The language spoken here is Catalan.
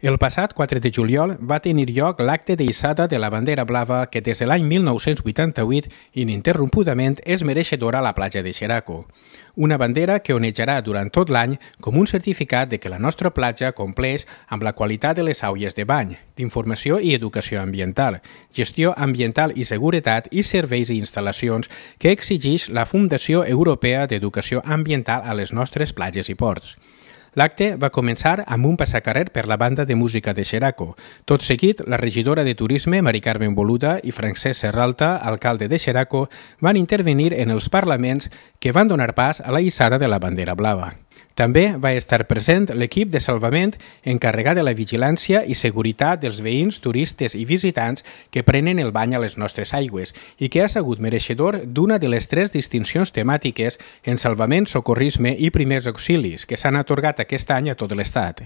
El passat 4 de juliol va tenir lloc l'acte d'hissada de la bandera blava que des de l'any 1988 ininterrompudament és mereixedora a la platja de Xeraco. Una bandera que onejarà durant tot l'any com un certificat de que la nostra platja compleix amb la qualitat de les aules de bany, d'informació i educació ambiental, gestió ambiental i seguretat i serveis i instal·lacions que exigeix la Fundació Europea d'Educació Ambiental a les nostres platges i ports. L'acte va començar amb un passacarrer per la banda de música de Xeraco. Tot seguit, la regidora de Turisme, Mari Carmen Boluda, i Francesc Serralta, alcalde de Xeraco, van intervenir en els parlaments que van donar pas a la hissada de la bandera blava. També va estar present l'equip de salvament encarregat de la vigilància i seguretat dels veïns, turistes i visitants que prenen el bany a les nostres aigües i que ha sigut mereixedor d'una de les 3 distincions temàtiques en salvament, socorrisme i primers auxilis que s'han atorgat aquest any a tot l'Estat.